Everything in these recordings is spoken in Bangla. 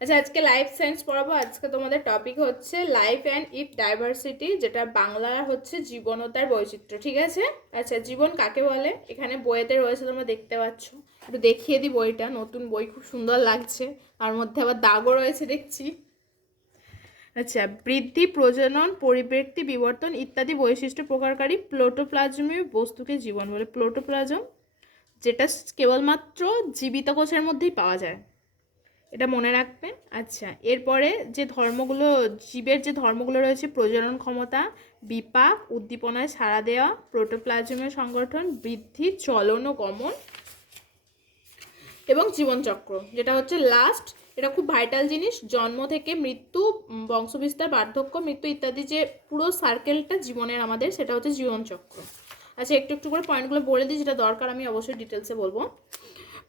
আচ্ছা, আজকে লাইফ সায়েন্স পড়াবো। আজকে তোমাদের টপিক হচ্ছে লাইফ অ্যান্ড ইট ডাইভার্সিটি, যেটা বাংলা হচ্ছে জীবন ও তার বৈচিত্র্য। ঠিক আছে? আচ্ছা, জীবন কাকে বলে এখানে বইতে রয়েছে, তোমরা দেখতে পাচ্ছ। একটু দেখিয়ে দিই বইটা, নতুন বই, খুব সুন্দর লাগছে। তার মধ্যে আবার দাগও রয়েছে দেখছি। আচ্ছা, বৃদ্ধি, প্রজনন, পরিবৃত্তি, বিবর্তন ইত্যাদি বৈশিষ্ট্য প্রকারকারী প্লোটোপ্লাজমীয় বস্তুকে জীবন বলে। প্লোটোপ্লাজম যেটা কেবলমাত্র জীবিত কোষের মধ্যেই পাওয়া যায়, এটা মনে রাখবেন। আচ্ছা, এরপরে যে ধর্মগুলো, জীবের যে ধর্মগুলো রয়েছে, প্রজনন ক্ষমতা, বিপাক, উদ্দীপনায় সাড়া দেওয়া, প্রোটোপ্লাজমের সংগঠন, বৃদ্ধি, চলন ও গমন এবং জীবনচক্র, যেটা হচ্ছে লাস্ট। এটা খুব ভাইটাল জিনিস। জন্ম থেকে মৃত্যু, বংশবিস্তার, বার্ধক্য, মৃত্যু ইত্যাদি যে পুরো সার্কেলটা জীবনের আমাদের, সেটা হচ্ছে জীবনচক্র। আচ্ছা, একটু একটু করে পয়েন্টগুলো বলে দিই, যেটা দরকার আমি অবশ্যই ডিটেলসে বলবো।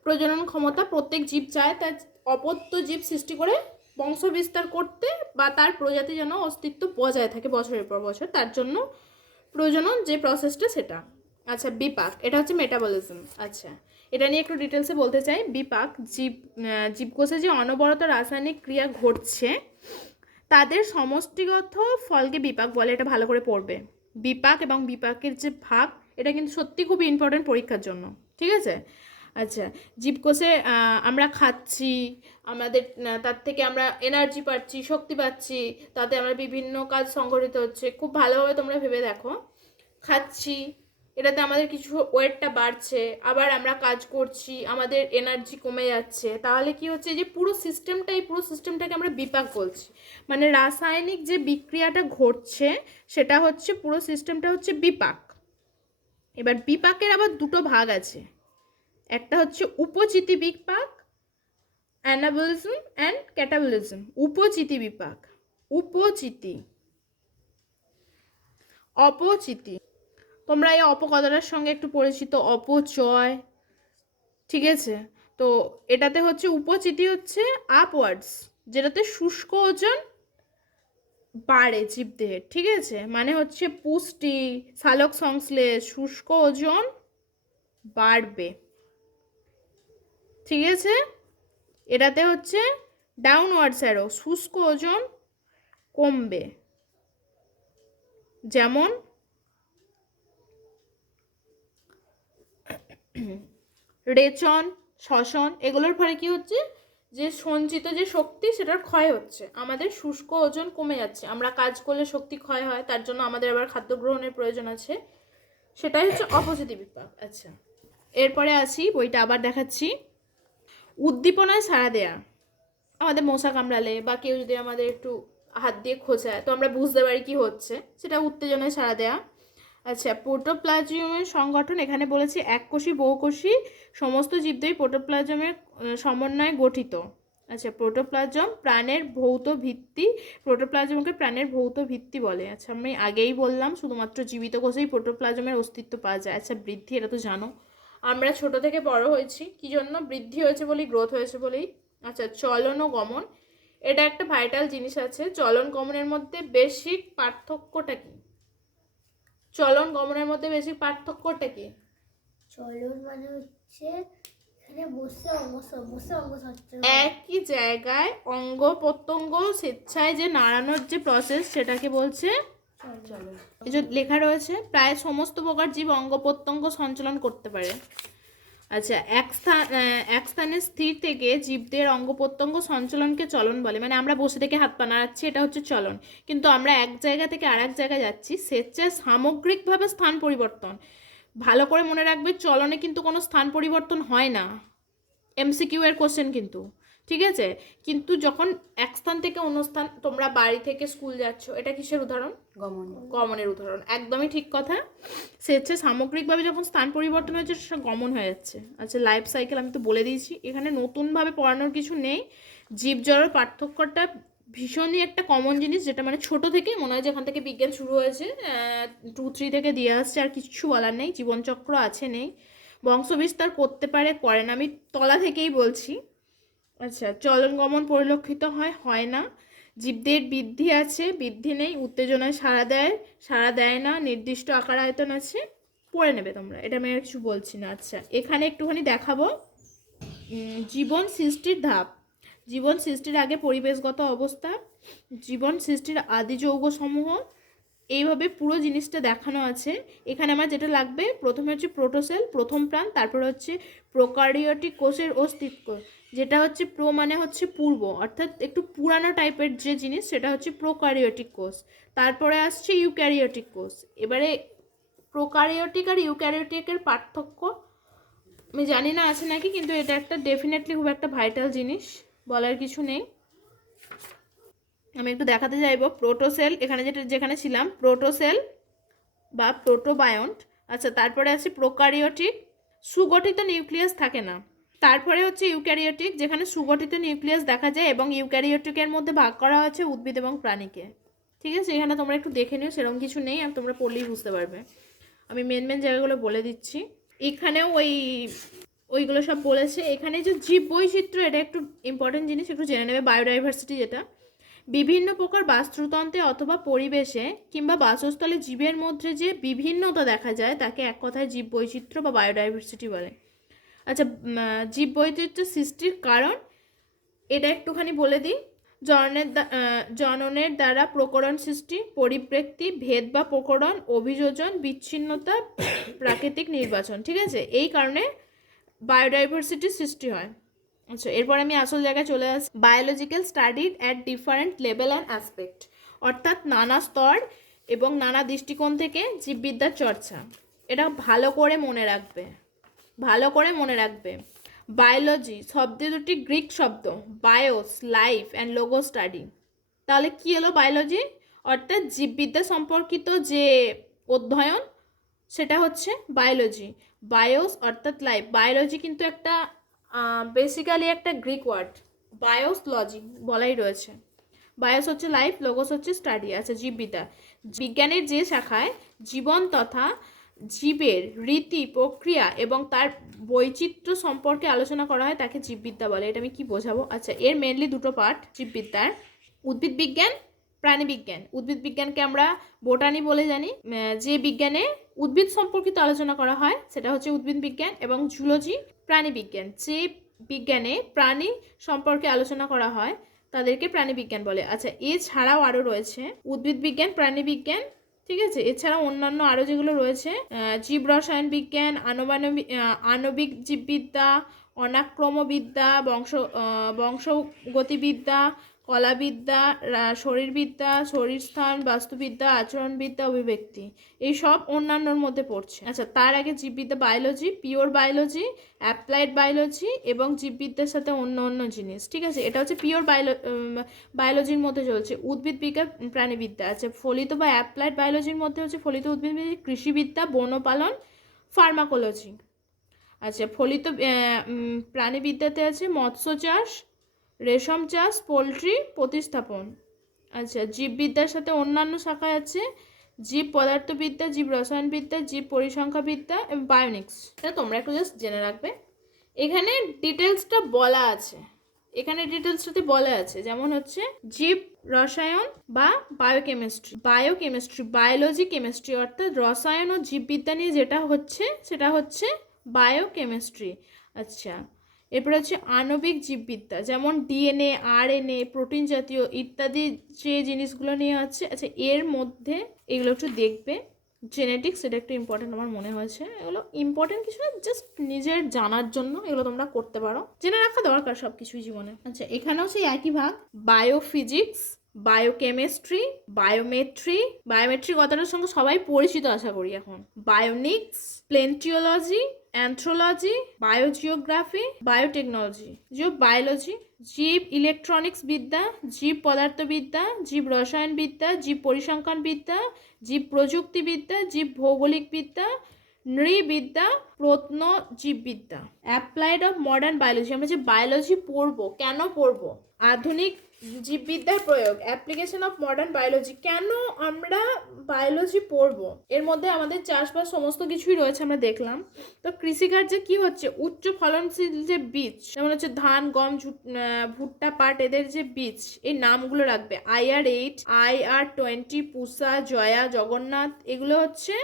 প্রজনন ক্ষমতা, প্রত্যেক জীব চায় তার অপত্য জীব সৃষ্টি করে বংশ বিস্তার করতে, বা তার প্রজাতি যেন অস্তিত্ব বজায় থাকে বছরের পর বছর, তার জন্য প্রজনন যে প্রসেসটা সেটা। আচ্ছা, বিপাক, এটা হচ্ছে মেটাবলিজম। আচ্ছা, এটা নিয়ে একটু ডিটেলসে বলতে চাই। বিপাক, জীবকোষে যে অনবরত রাসায়নিক ক্রিয়া ঘটছে তাদের সমষ্টিগত ফলকে বিপাক বলে। এটা ভালো করে পড়বে। বিপাক এবং বিপাকের যে ভাগ, এটা কিন্তু সত্যি খুবই ইম্পর্টেন্ট পরীক্ষার জন্য। ঠিক আছে? আচ্ছা, জীবকোষে আমরা খাচ্ছি, আমাদের তার থেকে আমরা এনার্জি পাচ্ছি, শক্তি পাচ্ছি, তাতে আমরা বিভিন্ন কাজ সংগঠিত হচ্ছে। খুব ভালোভাবে তোমরা ভেবে দেখো, খাচ্ছি, এটাতে আমাদের কিছু ওয়েটটা বাড়ছে, আবার আমরা কাজ করছি, আমাদের এনার্জি কমে যাচ্ছে, তাহলে কি হচ্ছে, যে পুরো সিস্টেমটা, এই পুরো সিস্টেমটাকে আমরা বিপাক বলছি। মানে রাসায়নিক যে বিক্রিয়াটা ঘটছে সেটা হচ্ছে, পুরো সিস্টেমটা হচ্ছে বিপাক। এবার বিপাকের আবার দুটো ভাগ আছে, একটা হচ্ছে উপচিতি বিপাক, অ্যানাবলিজম অ্যান্ড ক্যাটাবলিজম। উপচিতি বিপাক, উপচিতি, অপচিতি, তোমরা এই অপকথাটার সঙ্গে একটু পরিচিত, অপচয়। ঠিক আছে? তো এটাতে হচ্ছে উপচিতি হচ্ছে আপওয়ার্ডস, যেটাতে শুষ্ক ওজন বাড়ে জীবদেহের। ঠিক আছে? মানে হচ্ছে পুষ্টি, সালোক সংশ্লেষ, শুষ্ক ওজন বাড়বে। ঠিক আছে? এটাতে হচ্ছে ডাউনওয়ার্ডস অ্যারো, শুষ্ক ওজন কমবে। যেমন রেচন, শ্বসন, এগুলোর ফলে কি হচ্ছে, যে সঞ্চিত যে শক্তি সেটার ক্ষয় হচ্ছে, আমাদের শুষ্ক ওজন কমে যাচ্ছে। আমরা কাজ করলে শক্তি ক্ষয় হয়, তার জন্য আমাদের আবার খাদ্য গ্রহণের প্রয়োজন আছে, সেটাই হচ্ছে অপচিতি বিপাক। আচ্ছা, এরপরে আসি, বইটা আবার দেখাচ্ছি। উদ্দীপনায় সাড়া দেয়া, আমাদের মশা কামড়ালে বা কেউ যদি আমাদের একটু হাত দিয়ে খোঁচায়, তো আমরা বুঝতে পারি কি হচ্ছে, সেটা উত্তেজনায় সাড়া দেয়া। আচ্ছা, প্রোটোপ্লাজমের সংগঠন, এখানে বলেছি এককোষী, বহুকোষী সমস্ত জীবদেহই প্রোটোপ্লাজমের সমন্বয়ে গঠিত। আচ্ছা, প্রোটোপ্লাজম প্রাণের ভৌত ভিত্তি, প্রোটোপ্লাজমকে প্রাণের ভৌত ভিত্তি বলে। আচ্ছা, আমি আগেই বললাম শুধুমাত্র জীবিত কোষেই প্রোটোপ্লাজমের অস্তিত্ব পাওয়া যায়। আচ্ছা, বৃদ্ধি, এটা তো জানো, আমরা ছোট থেকে বড় হয়েছি কি জন্য, বৃদ্ধি হয়েছে বলেই, গ্রোথ হয়েছে বলেই। আচ্ছা, চলন ও গমন, এটা একটা ভাইটাল জিনিস আছে। চলন গমনের মধ্যে বেসিক পার্থক্যটা কি? চলন গমনের মধ্যে বেসিক পার্থক্যটা কি? চলন মানে হচ্ছে এখানে বসে অঙ্গ সঞ্চালন, একই জায়গায় অঙ্গ প্রত্যঙ্গ স্বেচ্ছায় যে নাড়ানোর যে প্রসেস, সেটাকে বলছে চলন। এই যে লেখা রয়েছে, প্রায় সমস্ত প্রকার জীব অঙ্গ প্রত্যঙ্গ সঞ্চালন করতে পারে। আচ্ছা, এক স্থানে স্থির থেকে জীবদের অঙ্গ প্রত্যঙ্গ সঞ্চালনকে চলন বলে। মানে আমরা বসে থেকে হাত পা নাড়াচ্ছি, এটা হচ্ছে চলন। কিন্তু আমরা এক জায়গা থেকে আর এক জায়গায় যাচ্ছি, স্বেচ্ছায় সামগ্রিকভাবে স্থান পরিবর্তন। ভালো করে মনে রাখবে, চলনে কিন্তু কোনো স্থান পরিবর্তন হয় না। এমসিকিউ এর কোশ্চেন কিন্তু। ঠিক আছে? কিন্তু যখন এক স্থান থেকে অন্য স্থান, তোমরা বাড়ি থেকে স্কুল যাচ্ছ, এটা কিসের উদাহরণ? গমন। গমনের উদাহরণ। একদমই ঠিক কথা। স্বেচ্ছায় সামগ্রিকভাবে যখন স্থান পরিবর্তন হয়েছে, সেটা গমন হয়ে যাচ্ছে। আচ্ছা, লাইফ সাইকেল আমি তো বলে দিয়েছি, এখানে নতুনভাবে পড়ানোর কিছু নেই। জীবজড়ের পার্থক্যটা ভীষণই একটা কমন জিনিস, যেটা মানে ছোট থেকে মনে হয় যেখান থেকে বিজ্ঞান শুরু হয়েছে, 2-3 থেকে দিয়ে আসছে, আর কিছু বলার নেই। জীবনচক্র আছে, নেই। বংশবিস্তার করতে পারে, করে না, আমি তলা থেকেই বলছি। আচ্ছা, চলন গমন পরিলক্ষিত হয়, হয় না। জীবদের বৃদ্ধি আছে, বৃদ্ধি নেই। উত্তেজনায় সাড়া দেয়, সাড়া দেয় না। নির্দিষ্ট আকার আয়তন আছে, পড়ে নেবে তোমরা, এটা আমি আর কিছু বলছি না। আচ্ছা, এখানে একটুখানি দেখাবো জীবন সৃষ্টির ধাপ। জীবন সৃষ্টির আগে পরিবেশগত অবস্থা, জীবন সৃষ্টির আদি যৌগসমূহ, এইভাবে পুরো জিনিসটা দেখানো আছে। এখানে আমার যেটা লাগবে, প্রথমে হচ্ছে প্রোটোসেল, প্রথম প্রাণ, তারপরে হচ্ছে প্রোকারিওটিক কোষের অস্তিত্ব, যেটা হচ্ছে প্রো মানে হচ্ছে পূর্ব, অর্থাৎ একটু পুরানো টাইপের যে জিনিস সেটা হচ্ছে প্রোকারিওটিক কোষ। তারপরে আসছে ইউক্যারিওটিক কোষ। এবারে প্রোকারিওটিক আর ইউক্যারিওটিকের পার্থক্য আমি জানি না আছে নাকি, কিন্তু এটা একটা ডেফিনেটলি খুব একটা ভাইটাল জিনিস, বলার কিছু নেই। আমি একটু দেখাতে চাইবো প্রোটোসেল, এখানে যেখানে ছিলাম প্রোটোসেল বা প্রোটোবায়ন্ট। আচ্ছা, তারপরে আছে প্রোকারিওটিক, সুগঠিত নিউক্লিয়াস থাকে না। তারপরে হচ্ছে ইউক্যারিওটিক, যেখানে সুগঠিত নিউক্লিয়াস দেখা যায়, এবং ইউক্যারিওটিকের মধ্যে ভাগ করা হয়েছে উদ্ভিদ এবং প্রাণীকে। ঠিক আছে, এখানে তোমরা একটু দেখে নিও, সেরকম কিছু নেই, আর তোমরা পড়লেই বুঝতে পারবে। আমি মেন জায়গাগুলো বলে দিচ্ছি। এখানেও ওইগুলো সব বলেছে। এখানে যে জীব বৈচিত্র্য, এটা একটু ইম্পর্টেন্ট জিনিস, একটু জেনে নেবে। বায়োডাইভার্সিটি, যেটা বিভিন্ন প্রকার বাস্তুতন্ত্রে অথবা পরিবেশে কিংবা বাসস্থলে জীবের মধ্যে যে বিভিন্নতা দেখা যায় তাকে এক কথায় জীব বৈচিত্র্য বা বায়োডাইভার্সিটি বলে। আচ্ছা, জীব বৈচিত্র্য সৃষ্টির কারণ এটা একটুখানি বলে দিই। জননের দ্বারা প্রকরণ সৃষ্টি, পরিপ্রেক্ষি, ভেদ বা প্রকরণ, অভিযোজন, বিচ্ছিন্নতা, প্রাকৃতিক নির্বাচন। ঠিক আছে, এই কারণে বায়োডাইভার্সিটির সৃষ্টি হয়। আচ্ছা, এরপর আমি আসল জায়গায় চলে আসি। Biological studied at different level and aspect, অর্থাৎ নানা স্তর এবং নানা দৃষ্টিকোণ থেকে জীববিদ্যার চর্চা। এটা ভালো করে মনে রাখবে, ভালো করে মনে রাখবে। বায়োলজি শব্দ দুটি গ্রিক শব্দ, bias life and logo study. তাহলে কি হলো বায়োলজি? অর্থাৎ জীববিদ্যা সম্পর্কিত যে অধ্যয়ন সেটা হচ্ছে বায়োলজি। বায়োস অর্থাৎ লাইফ, বায়োলজি কিন্তু একটা বেসিক্যালি একটা গ্রিক ওয়ার্ড, বায়োস লজি বলাই রয়েছে। বায়োস হচ্ছে লাইফ, লোগোস হচ্ছে স্টাডি। আচ্ছা, জীববিদ্যা বিজ্ঞানের যে শাখায় জীবন তথা জীবের রীতি প্রক্রিয়া এবং তার বৈচিত্র্য সম্পর্কে আলোচনা করা হয় তাকে জীববিদ্যা বলে। এটা আমি কি বোঝাবো? আচ্ছা, এর মেনলি দুটো পার্ট জীববিদ্যার, উদ্ভিদ বিজ্ঞান, প্রাণী বিজ্ঞান। উদ্ভিদ বিজ্ঞানকে আমরা বোটানি বলে জানি। যে বিজ্ঞানে উদ্ভিদ সম্পর্কিত আলোচনা করা হয় সেটা হচ্ছে উদ্ভিদ বিজ্ঞান, এবং জুলজি প্রাণী বিজ্ঞান। যে বিজ্ঞানে প্রাণী সম্পর্কে আলোচনা করা হয় তাদেরকে প্রাণী বিজ্ঞান বলে। আচ্ছা, এছাড়াও আরও রয়েছে উদ্ভিদ বিজ্ঞান, প্রাণী বিজ্ঞান, ঠিক আছে। এছাড়াও অন্যান্য আরও যেগুলো রয়েছে, জীব রসায়ন বিজ্ঞান, আণবিক জীববিদ্যা, অনাক্রমবিদ্যা, বংশগতিবিদ্যা, কলাবিদ্যা, শরীরবিদ্যা, শরীরস্থান, বাস্তুবিদ্যা, আচরণবিদ্যা, অভিব্যক্তি, এই সব অন্যান্যর মধ্যে পড়ছে। আচ্ছা, তার আগে জীববিদ্যা biology, pure biology, applied biology এবং জীববিদ্যার সাথে অন্য জিনিস। ঠিক আছে, এটা হচ্ছে পিওর বায়োলজির মধ্যে চলছে। উদ্ভিদ বিজ্ঞান, প্রাণীবিদ্যা। আচ্ছা, ফলিত বা অ্যাপ্লাইড বায়োলজির মধ্যে হচ্ছে ফলিত উদ্ভিদবিদ্যা, কৃষিবিদ্যা, বনপালন, ফার্মাকোলজি। আচ্ছা, ফলিত প্রাণীবিদ্যাতে আছে মৎস্য চাষ, রেশম চাষ, পোলট্রি, প্রতিস্থাপন। আচ্ছা, জীববিদ্যার সাথে অন্যান্য শাখায় আছে জীব পদার্থবিদ্যা, জীব রসায়নবিদ্যা, জীব পরিসংখ্যাবিদ্যা এবং বায়োনিক্স। এটা তোমরা একটু জাস্ট জেনে রাখবে। এখানে ডিটেলসটা বলা আছে, এখানে ডিটেলসটাতে বলা আছে, যেমন হচ্ছে জীব রসায়ন বা বায়োকেমিস্ট্রি, বায়োলজি, কেমিস্ট্রি, অর্থাৎ রসায়ন ও জীববিদ্যা নিয়ে যেটা হচ্ছে সেটা হচ্ছে বায়োকেমিস্ট্রি। আচ্ছা, এরপরে হচ্ছে আণবিক জীববিদ্যা, যেমন ডিএনএ, আরএনএ, প্রোটিন জাতীয় ইত্যাদি যে জিনিসগুলো নিয়ে আছে। আচ্ছা, এর মধ্যে এগুলো একটু দেখবে। জেনেটিক্স, এটা একটু ইম্পর্টেন্ট আমার মনে হয়েছে। এগুলো ইম্পর্টেন্ট কিছু না, জাস্ট নিজের জানার জন্য এগুলো তোমরা করতে পারো, জেনে রাখা দরকার সব কিছুই জীবনে। আচ্ছা, এখানেও সেই একই ভাগ, বায়োফিজিক্স, বায়োকেমিস্ট্রি, বায়োমেট্রি কথাটার সঙ্গে সবাই পরিচিত আশা করি এখন। বায়োনিক্স, প্লেন্টিওলজি, অ্যান্থ্রোলজি, বায়োজিওগ্রাফি, বায়োটেকনোলজি, বায়োলজি, জীব ইলেকট্রনিক্স বিদ্যা, জীব পদার্থবিদ্যা, জীব রসায়নবিদ্যা, জীব পরিসংখ্যানবিদ্যা, জীব প্রযুক্তিবিদ্যা, জীব ভৌগোলিক বিদ্যা, নৃবিদ্যা, প্রত্নজীববিদ্যা। অ্যাপ্লাইড অফ মডার্ন বায়োলজি, আমরা যে বায়োলজি পড়বো, কেন পড়বো? আধুনিক জীববিদ্যার প্রয়োগ, অ্যাপ্লিকেশন অফ মডার্ন বায়োলজি। কেন আমরা বায়োলজি পড়বো? এর মধ্যে আমাদের চাষবাস সমস্ত কিছুই রয়েছে, আমরা দেখলাম। তো কৃষিকার্যে কি হচ্ছে? উচ্চ ফলনশীল যে বীজ, যেমন হচ্ছে ধান, গম, ভুট্টা, পাট, এদের যে বীজ, এই নামগুলো রাখবে। IR8, IR20, পুষা, জয়া, জগন্নাথ, এগুলো হচ্ছে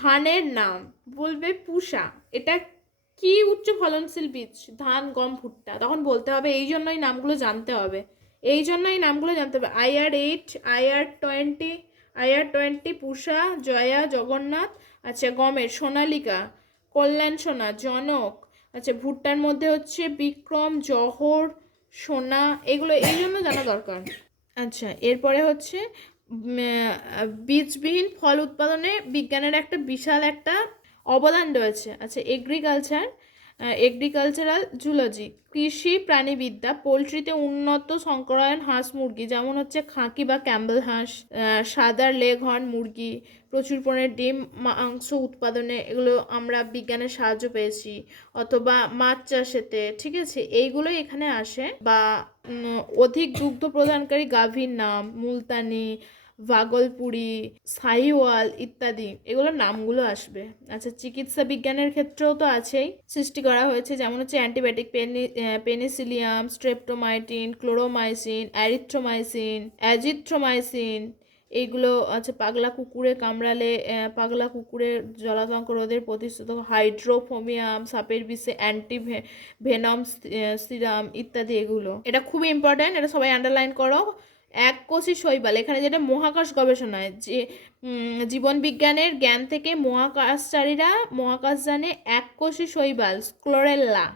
ধানের নাম। বলবে পুষা, এটা কি উচ্চ ফলনশীল বীজ? ধান, গম, ভুট্টা। তখন বলতে হবে, এই জন্যই নামগুলো জানতে হবে, এই জন্যই নামগুলো জানতে হবে। IR8, IR20 পূষা, জয়া, জগন্নাথ। আচ্ছা, গমের সোনালিকা, কল্যাণ সোনা, জনক। আচ্ছা, ভুট্টার মধ্যে হচ্ছে বিক্রম, জহর, সোনা। এগুলো এই জন্য জানা দরকার। আচ্ছা, এরপরে হচ্ছে বীজবিহীন ফল উৎপাদনে বিজ্ঞানের একটা বিশাল একটা অবদান রয়েছে। আচ্ছা, এগ্রিকালচারাল জুলজি, কৃষি প্রাণীবিদ্যা, পোলট্রিতে উন্নত সংকরায়ন হাঁস মুরগি, যেমন হচ্ছে খাকি বা ক্যাম্বেল হাঁস, সাদা লেগ হর্ন মুরগি, প্রচুর পরিমাণে ডিম মাংস উৎপাদনে এগুলো আমরা বিজ্ঞানের সাহায্য পেয়েছি, অথবা মাছ চাষেতে, ঠিক আছে, এইগুলোই এখানে আসে। বা অধিক দুগ্ধ প্রদানকারী গাভীর নাম, মুলতানি, ভাগলপুরি, সাহিওয়াল ইত্যাদি, এগুলোর নামগুলো আসবে। আচ্ছা, চিকিৎসা বিজ্ঞানের ক্ষেত্রেও তো আছেই, সৃষ্টি করা হয়েছে, যেমন হচ্ছে অ্যান্টিবায়োটিক, পেনিসিলিয়াম, স্ট্রেপ্টোমাইটিন, ক্লোরোমাইসিন, অ্যারিথ্রোমাইসিন, অ্যাজিথ্রোমাইসিন, এইগুলো। আচ্ছা, পাগলা কুকুরে কামড়ালে পাগলা কুকুরের জলাতঙ্ক রোধের প্রতিষেধক, হাইড্রোফোমিয়াম, সাপের বিষে ভেনম সিরাম ইত্যাদি, এগুলো। এটা খুবই ইম্পর্ট্যান্ট, এটা সবাই আন্ডারলাইন করো। এককোষী শৈবাল, এখানে যেটা মহাকাশ গবেষণায় যে জীবন বিজ্ঞানের জ্ঞান থেকে মহাকাশচারীরা মহাকাশযানে এককোষী শৈবাল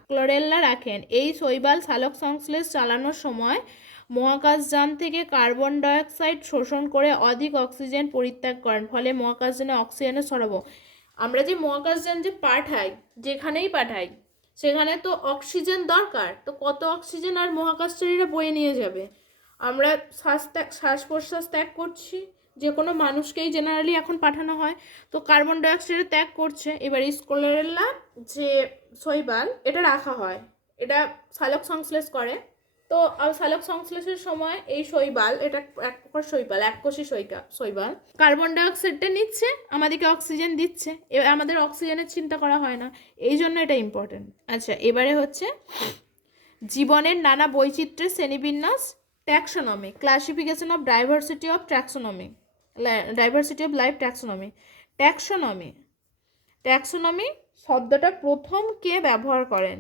ক্লোরেল্লা রাখেন। এই শৈবাল সালোক সংশ্লেষ চালানোর সময় মহাকাশযান থেকে কার্বন ডাইঅক্সাইড শোষণ করে অধিক অক্সিজেন পরিত্যাগ করেন, ফলে মহাকাশযানে অক্সিজেনের সরবরাহ। আমরা যে মহাকাশযান যে পাঠাই, যেখানেই পাঠাই, সেখানে তো অক্সিজেন দরকার, তো কত অক্সিজেন আর মহাকাশচারীরা বয়ে নিয়ে যাবে? আমরা শ্বাস প্রশ্বাস ত্যাগ করছি, যে কোনো মানুষকেই জেনারেলি এখন পাঠানো হয়, তো কার্বন ডাইঅক্সাইড ত্যাগ করছে। এবার স্ক্লেরেলা যে শৈবাল, এটা রাখা হয়, এটা সালোক সংশ্লেষ করে। তো সালোক সংশ্লেষের সময় এই শৈবাল, এটা এক প্রকার শৈবাল, এককোষী শৈবাল কার্বন ডাইঅক্সাইডটা নিচ্ছে, আমাদেরকে অক্সিজেন দিচ্ছে, এবার আমাদের অক্সিজেনের চিন্তা করা হয় না, এই জন্য এটা ইম্পর্টেন্ট। আচ্ছা, এবারে হচ্ছে জীবনের নানা বৈচিত্র্যের শ্রেণীবিন্যাস, taxonomy, classification of diversity of life taxonomy. Taxonomy শব্দটা প্রথম কে ব্যবহার করেন?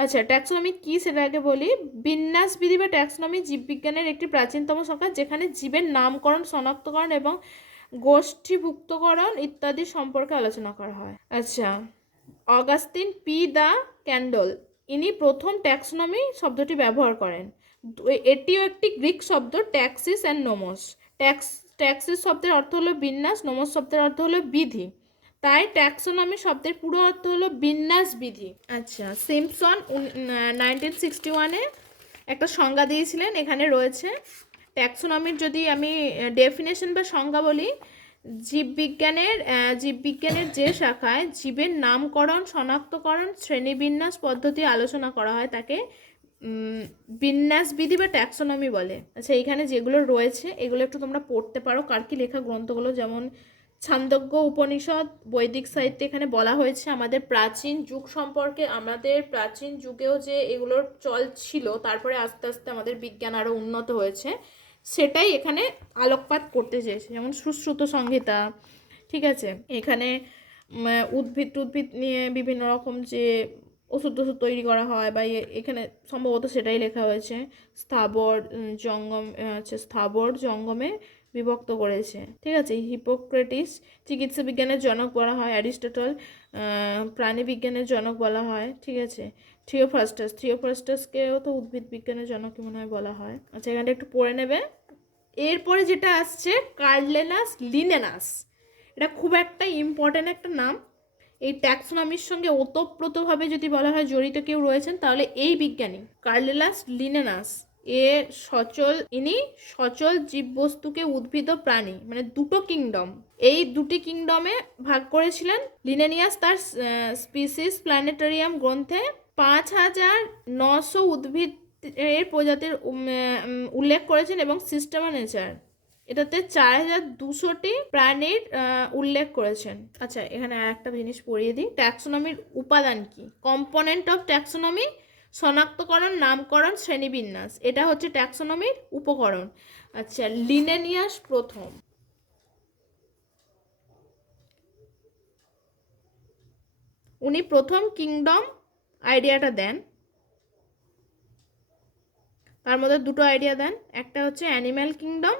আচ্ছা, ট্যাক্সোনমি কি সেটা আগে বলি। বিন্যাসবিধি বা ট্যাক্সোনমি জীববিজ্ঞানের একটি প্রাচীনতম শাখা, যেখানে জীবের নামকরণ, শনাক্তকরণ এবং গোষ্ঠীভুক্তকরণ ইত্যাদি সম্পর্কে আলোচনা করা হয়। আচ্ছা, অগাস্টিন পি দ্য ক্যান্ডল, ইনি প্রথম ট্যাক্সোনমি শব্দটি ব্যবহার করেন। এটিও একটি গ্রিক শব্দ, ট্যাক্সিস অ্যান্ড নোমস। ট্যাক্সিস শব্দের অর্থ হলো বিন্যাস, নোমস শব্দের অর্থ হলো বিধি, তাই ট্যাক্সোনমি শব্দের পুরো অর্থ হলো বিন্যাস বিধি। আচ্ছা, সিম্পসন 1961-এ একটা সংজ্ঞা দিয়েছিলেন, এখানে রয়েছে ট্যাক্সোনমির। যদি আমি ডেফিনেশন বা সংজ্ঞা বলি, জীববিজ্ঞানের যে শাখায় জীবের নামকরণ, শনাক্তকরণ, শ্রেণীবিন্যাস পদ্ধতি আলোচনা করা হয়, তাকে বিন্যাসবিধি বা ট্যাক্সোনমি বলে। আচ্ছা, এখানে যেগুলো রয়েছে এগুলো একটু তোমরা পড়তে পারো, কার কি লেখা গ্রন্থগুলো, যেমন ছান্দোগ্য উপনিষদ, বৈদিক সাহিত্যে এখানে বলা হয়েছে আমাদের প্রাচীন যুগ সম্পর্কে, আমাদের প্রাচীন যুগেও যে এগুলোর চল ছিল, তারপরে আস্তে আস্তে আমাদের বিজ্ঞান আরও উন্নত হয়েছে, সেটাই এখানে আলোকপাত করতে চেয়েছে। যেমন সুশ্রুত সংহিতা, ঠিক আছে, এখানে উদ্ভিদ নিয়ে বিভিন্ন রকম যে ওষুধ তৈরি করা হয়, বা এখানে সম্ভবত সেটাই লেখা হয়েছে। স্থাবর জঙ্গমে বিভক্ত করেছে, ঠিক আছে। হিপোক্রেটিস চিকিৎসা বিজ্ঞানের জনক বলা হয়, অ্যারিস্টটল প্রাণী বিজ্ঞানের জনক বলা হয়, ঠিক আছে। থিওফ্রাস্টাসকেও তো উদ্ভিদ বিজ্ঞানের জনক মনে হয় বলা হয়। আচ্ছা, এখানটা একটু পড়ে নেবে। এরপরে যেটা আসছে কার্লেনাস লিনেনাস, এটা খুব একটা ইম্পর্টেন্ট একটা নাম। এই ট্যাক্সোনমির সঙ্গে ওতপ্রোতভাবে যদি বলা হয় জড়িত কেউ রয়েছেন, তাহলে এই বিজ্ঞানী কার্লেনাস লিনেনাস। ইনি সচল জীববস্তুকে উদ্ভিদ ও প্রাণী, মানে দুটো কিংডম, এই দুটি কিংডমে ভাগ করেছিলেন। লিনেনিয়াস তার স্পিসিস প্ল্যানেটারিয়াম গ্রন্থে 5900 উদ্ভিদ এর প্রজাতির উল্লেখ করেছেন, এবং সিস্টেম অফ নেচার এটাতে 4200টি প্রাণীর উল্লেখ করেছেন। আচ্ছা, এখানে আর একটা জিনিস পড়িয়ে দিই, ট্যাক্সোনমির উপাদান কি। কম্পোনেন্ট অফ ট্যাক্সোনমি, শনাক্তকরণ, নামকরণ, শ্রেণীবিন্যাস, এটা হচ্ছে ট্যাক্সোনমির উপকরণ। আচ্ছা, লিনেনিয়াস প্রথম, উনি প্রথম কিংডম আইডিয়াটা দেন। তার মধ্যে দুটো আইডিয়া দেন, একটা হচ্ছে অ্যানিম্যাল কিংডম,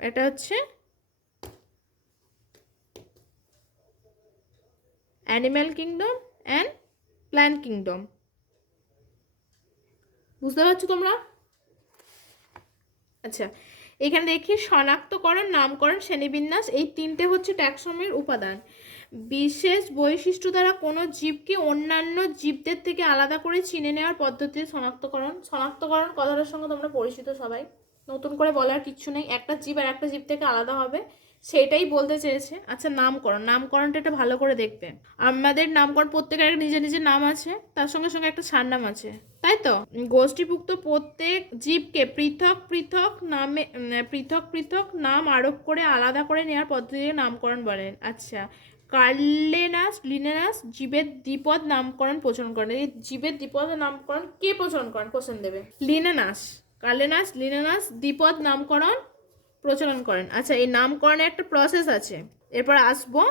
এটা হচ্ছে animal kingdom and plant kingdom. বুঝতে পারছো তোমরা? আচ্ছা, এখানে দেখি শনাক্তকরণ, নামকরণ, শ্রেণীবিন্যাস, এই তিনটে হচ্ছে ট্যাক্সনমির উপাদান। বিশেষ বৈশিষ্ট্য দ্বারা কোনো জীবকে অন্যান্য জীবদের থেকে আলাদা করে চিনে নেওয়ার পদ্ধতির শনাক্তকরণ। শনাক্তকরণ কথাটার সঙ্গে তোমরা পরিচিত সবাই, নতুন করে বলার কিচ্ছু নেই। একটা জীব আর একটা জীব থেকে আলাদা হবে, সেটাই বলতে চেয়েছে। আচ্ছা, নামকরণ, নামকরণটা এটা ভালো করে দেখবে। আমাদের নামকরণ প্রত্যেকের নিজের নিজের নাম আছে, তার সঙ্গে সঙ্গে একটা সারনাম আছে, তাই তো? গোষ্ঠীভুক্ত প্রত্যেক জীবকে পৃথক পৃথক নামে পৃথক পৃথক নাম আরোপ করে আলাদা করে নেওয়ার পদ্ধতিকে নামকরণ বলেন। আচ্ছা, কার্লেনাস লিনেনাস জীবের দ্বিপদ নামকরণ প্রচলন করেন। এই জীবের দ্বিপদ নামকরণ কে প্রচলন করেন? কোশ্চেন দেবে। লিনেনাস, কার্লেনাস লিনেনাস দ্বিপদ নামকরণ প্রচলন করেন। আচ্ছা, এই নামকরণে একটা প্রসেস আছে। এরপর আসবো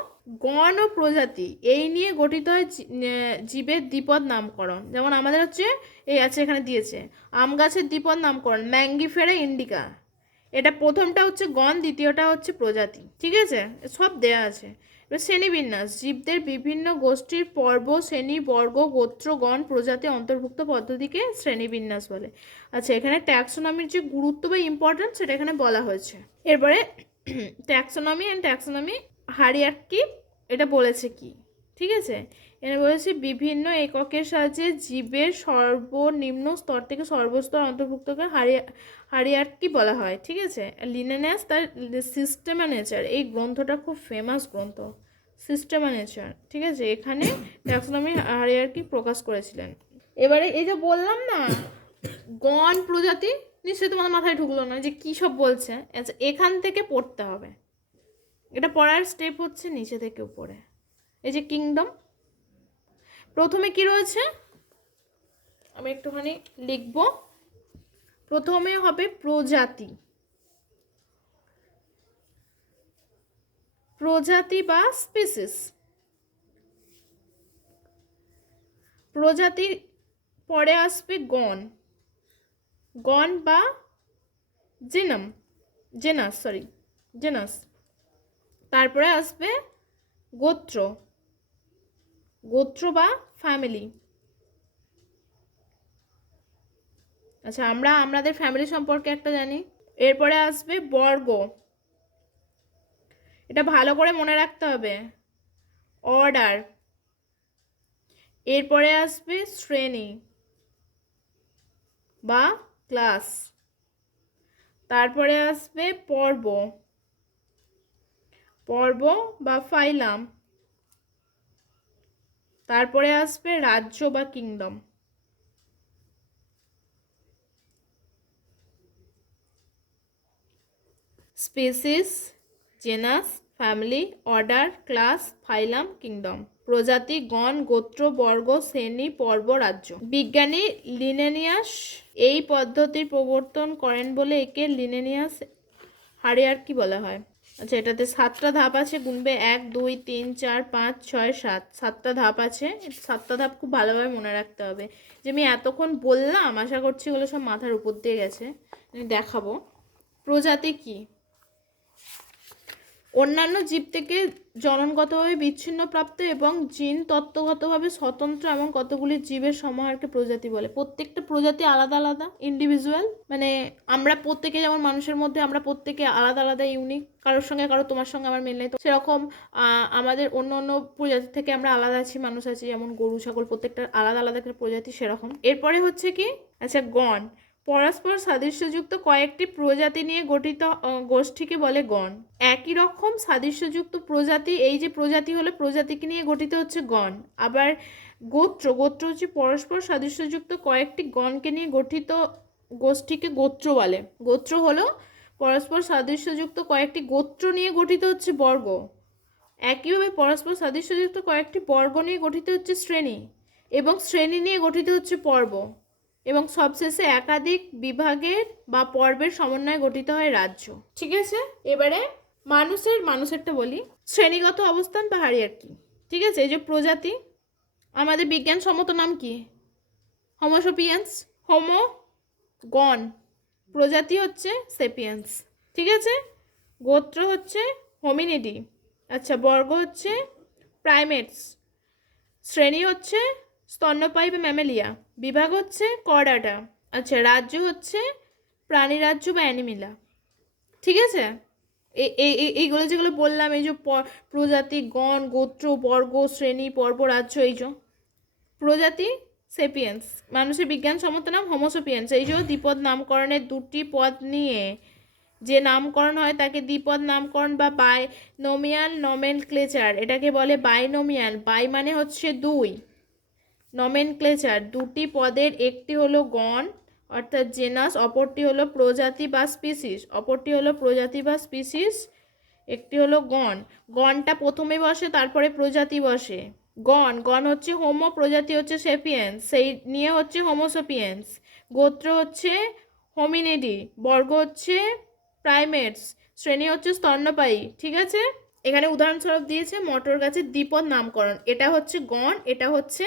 গণ ও প্রজাতি, এই নিয়ে গঠিত হয় জীবের দ্বিপদ নামকরণ। যেমন আমাদের হচ্ছে এই আছে, এখানে দিয়েছে আম গাছের দ্বিপদ নামকরণ ম্যাঙ্গিফেরা ইন্ডিকা, এটা প্রথমটা হচ্ছে গণ, দ্বিতীয়টা হচ্ছে প্রজাতি। ঠিক আছে, সব দেয়া আছে। এবার শ্রেণীবিন্যাস, জীবদের বিভিন্ন গোষ্ঠীর পর্ব, শ্রেণী, বর্গ, গোত্র, গণ, প্রজাতি অন্তর্ভুক্ত পদ্ধতিকে শ্রেণীবিন্যাস বলে। আচ্ছা, এখানে ট্যাক্সোনমির যে গুরুত্ব বা ইম্পর্টেন্স সেটা এখানে বলা হয়েছে। এরপরে ট্যাক্সোনমি অ্যান্ড ট্যাক্সোনমি হায়ারার্কি, এটা বলেছে কি? ঠিক আছে, এখানে বলেছে বিভিন্ন এককের সাহায্যে জীবের সর্বনিম্ন স্তর থেকে সর্বস্তর অন্তর্ভুক্তকে হায়ারার্কি বলা হয়। ঠিক আছে, লিনেনাস তার সিস্টেমা নেচার, এই গ্রন্থটা খুব ফেমাস গ্রন্থ, সিস্টেমা নেচার। ঠিক আছে, এখানে ট্যাক্সোনমি হায়ারার্কি প্রকাশ করেছিলেন। এবারে এই যে বললাম না গণ প্রজাতি, নিশ্চয়ই তোমাদের মাথায় ঢুকলো না যে কী সব বলছে। আচ্ছা, এখান থেকে পড়তে হবে, এটা পড়ার স্টেপ হচ্ছে নিচে থেকে উপরে। এই যে কিংডম, প্রথমে কি রয়েছে আমি একটুখানি লিখব। প্রথমে হবে প্রজাতি, প্রজাতি বা স্পিসিস। প্রজাতির পরে আসবে গণ, গণ বা জেনাম, জেনাস, সরি জেনাস। তারপরে আসবে গোত্র, গোত্র বা ফ্যামিলি। আচ্ছা, আমরা আমাদের ফ্যামিলি সম্পর্কে একটা জানি। এরপরে আসবে বর্গ, এটা ভালো করে মনে রাখতে হবে, অর্ডার। এরপরে আসবে শ্রেণী বা ক্লাস। তারপরে আসবে পর্ব, পর্ব বা ফাইলাম। তারপরে আসবে রাজ্য বা kingdom. Species, genus, family, order, class, phylum, kingdom. প্রজাতি, গণ, গোত্র, বর্গ, শ্রেণী, পর্ব, রাজ্য। বিজ্ঞানী লিনেনিয়াস এই পদ্ধতির প্রবর্তন করেন বলে একে লিনেনিয়াস হায়ারার্কি বলা হয়। আচ্ছা, এটাতে 7টা ধাপ আছে, গুনবে 1 2 3 4 5 6 7, 7টা ধাপ আছে। 7টা ধাপ খুব ভালোভাবে মনে রাখতে হবে। যে আমি এতক্ষণ বললাম, আশা করছি ওগুলো সব মাথার উপর দিয়ে গেছে। আমি দেখাবো প্রজাতি কি। অন্যান্য জীব থেকে জননগতভাবে বিচ্ছিন্নপ্রাপ্ত এবং জিন তত্ত্বগতভাবে স্বতন্ত্র এমন কতগুলি জীবের সমাহারকে প্রজাতি বলে। প্রত্যেকটা প্রজাতি আলাদা আলাদা, ইন্ডিভিজুয়াল। মানে আমরা প্রত্যেকে যেমন মানুষের মধ্যে আমরা প্রত্যেকে আলাদা আলাদা ইউনিক, কারোর সঙ্গে কারো, তোমার সঙ্গে আমার মিল নেই, তো সেরকম আমাদের অন্য অন্য প্রজাতি থেকে আমরা আলাদা আছি, মানুষ আছি, যেমন গরু ছাগল প্রত্যেকটা আলাদা আলাদা একটা প্রজাতি, সেরকম। এরপরে হচ্ছে কি, আচ্ছা গণ, পরস্পর সাদৃশ্যযুক্ত কয়েকটি প্রজাতি নিয়ে গঠিত গোষ্ঠীকে বলে গণ। একই রকম সাদৃশ্যযুক্ত প্রজাতি, এই যে প্রজাতি হলো প্রজাতিকে নিয়ে গঠিত হচ্ছে গণ। আবার গোত্র, গোত্র হচ্ছে পরস্পর সাদৃশ্যযুক্ত কয়েকটি গণকে নিয়ে গঠিত গোষ্ঠীকে গোত্র বলে। গোত্র হলো পরস্পর সাদৃশ্যযুক্ত কয়েকটি গোত্র নিয়ে গঠিত হচ্ছে বর্গ। একইভাবে পরস্পর সাদৃশ্যযুক্ত কয়েকটি বর্গ নিয়ে গঠিত হচ্ছে শ্রেণী, এবং শ্রেণী নিয়ে গঠিত হচ্ছে পর্ব, এবং সবশেষে একাধিক বিভাগের বা পর্বের সমন্বয়ে গঠিত হয় রাজ্য। ঠিক আছে, এবারে মানুষেরটা বলি। শ্রেণীগত অবস্থান বা হায়ারার্কি। ঠিক আছে, এই যে প্রজাতি, আমাদের বিজ্ঞানসম্মত নাম কি? হোমোসোপিয়েন্স, হোমো গণ, প্রজাতি হচ্ছে সেপিয়েন্স, ঠিক আছে। গোত্র হচ্ছে হোমিনিডি, আচ্ছা বর্গ হচ্ছে প্রাইমেটস, শ্রেণী হচ্ছে স্তন্যপায়ী বা ম্যামেলিয়া, বিভাগ হচ্ছে কর্ডাটা, আচ্ছা রাজ্য হচ্ছে প্রাণীরাজ্য বা অ্যানিমিলা, ঠিক আছে। এইগুলো যেগুলো বললাম, এই যে প্রজাতি, গণ, গোত্র, বর্গ, শ্রেণী, পর্ব, রাজ্য, এই যে প্রজাতি সেপিয়েন্স, মানুষের বিজ্ঞানসম্মত নাম হোমোসোপিয়েন্স, এই যে দ্বিপদ নামকরণের দুটি পদ নিয়ে যে নামকরণ হয় তাকে দ্বিপদ নামকরণ বা বাইনোমিয়াল নমেনক্লেচার, এটাকে বলে বাইনোমিয়াল। বাই মানে হচ্ছে দুই, নমেনক্লেচার দুটি পদের একটি হলো গণ অর্থাৎ জেনাস, অপরটি হলো প্রজাতি বা স্পিসিস, অপরটি হলো প্রজাতি বা স্পিসিস, একটি হলো গণ। গণটা প্রথমে বসে, তারপরে প্রজাতি বসে। গণ গণ হচ্ছে হোমো, প্রজাতি হচ্ছে সেপিয়েন্স, সেই নিয়ে হচ্ছে হোমোসোপিয়েন্স। গোত্র হচ্ছে হোমিনিডি, বর্গ হচ্ছে প্রাইমেটস, শ্রেণী হচ্ছে স্তন্যপায়ী, ঠিক আছে। এখানে উদাহরণস্বরূপ দিয়েছে মটর গাছের দ্বিপদ নামকরণ, এটা হচ্ছে গণ, এটা হচ্ছে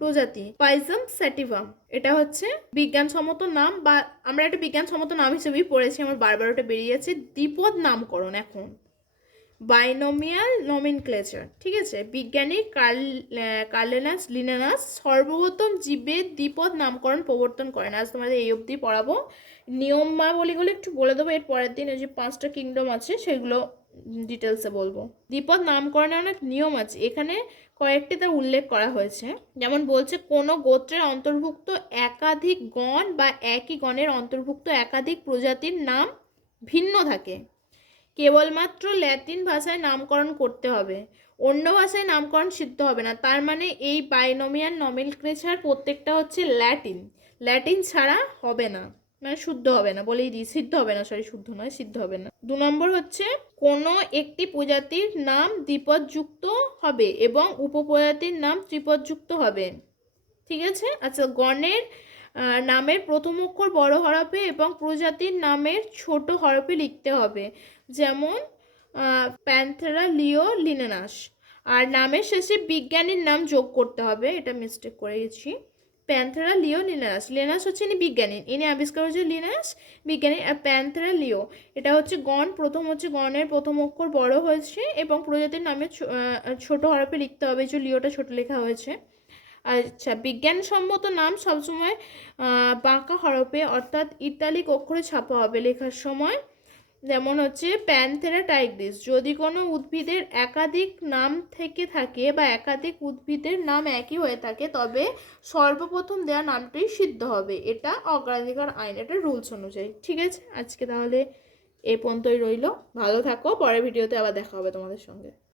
প্রজাতি। পাইজম স্যাটিভাম, এটা হচ্ছে বিজ্ঞানসম্মত নাম, বা আমরা একটা বিজ্ঞানসম্মত নাম হিসেবেই পড়েছি, আমার বারবার ওটা বেরিয়েছে। দ্বিপদ নামকরণ এখন বাইনোমিয়াল নমিনক্লেচার, ঠিক আছে। বিজ্ঞানী কার্লেনাস লিনেনাস সর্বপ্রথম জীবের দ্বিপদ নামকরণ প্রবর্তন করেন। আজ তোমাদের এই অবধি পড়াবো। নিয়মাবলীগুলো একটু বলে দেবো, এর পরের দিন ওই যে 5টা কিংডম আছে সেগুলো ডিটেলসে বলবো। দ্বিপদ নামকরণে অনেক নিয়ম আছে, এখানে কয়েকটি তার উল্লেখ করা হয়েছে। যেমন বলছে কোনো গোত্রের অন্তর্ভুক্ত একাধিক গণ বা একই গণের অন্তর্ভুক্ত একাধিক প্রজাতির নাম ভিন্ন থাকে, কেবলমাত্র ল্যাটিন ভাষায় নামকরণ করতে হবে, অন্য ভাষায় নামকরণ সিদ্ধ হবে না। তার মানে এই বাইনোমিয়াল নমেনক্লেচার প্রত্যেকটা হচ্ছে ল্যাটিন, ল্যাটিন ছাড়া হবে না, মানে শুদ্ধ হবে না, বলেই দিই, সিদ্ধ হবে না, সরি শুদ্ধ নয়, সিদ্ধ হবে না। 2 নম্বর হচ্ছে কোনো একটি প্রজাতির নাম দ্বিপদযুক্ত হবে এবং উপপ্রজাতির নাম ত্রিপদযুক্ত হবে, ঠিক আছে। আচ্ছা গণের নামের প্রথম অক্ষর বড় হরফে এবং প্রজাতির নামের ছোট হরফে লিখতে হবে, যেমন প্যান্থেরা লিও লিনেনাস। আর নামের শেষে বিজ্ঞানীর নাম যোগ করতে হবে, এটা মিস্টেক করে গেছি। প্যান্থেরা লিও লিনেনাস, লিনেনাস হচ্ছে ইনি বিজ্ঞানী, ইনি আবিষ্কার হচ্ছে লিনেনাস বিজ্ঞানী। আর প্যান্থেরা লিও এটা হচ্ছে গণ, প্রথম হচ্ছে গণের প্রথম অক্ষর বড় হয়েছে এবং প্রজাতির নামের ছোট হরফে লিখতে হবে, যে লিওটা ছোট লেখা হয়েছে। আচ্ছা বিজ্ঞানসম্মত নাম সবসময় বাঁকা হরফে অর্থাৎ ইতালিক অক্ষরে ছাপা হবে লেখার সময়, যেমন হচ্ছে প্যান্থেরা টাইগ্রিস। যদি কোনো উদ্ভিদের একাধিক নাম থেকে থাকে বা একাধিক উদ্ভিদের নাম একই হয়ে থাকে তবে সর্বপ্রথম দেওয়া নামটাই সিদ্ধ হবে, এটা অগ্রাধিকার আইন, এটা রুলস অনুযায়ী, ঠিক আছে। আজকে তাহলে এ পর্যন্তই রইল, ভালো থাকো, পরের ভিডিওতে আবার দেখা হবে তোমাদের সঙ্গে।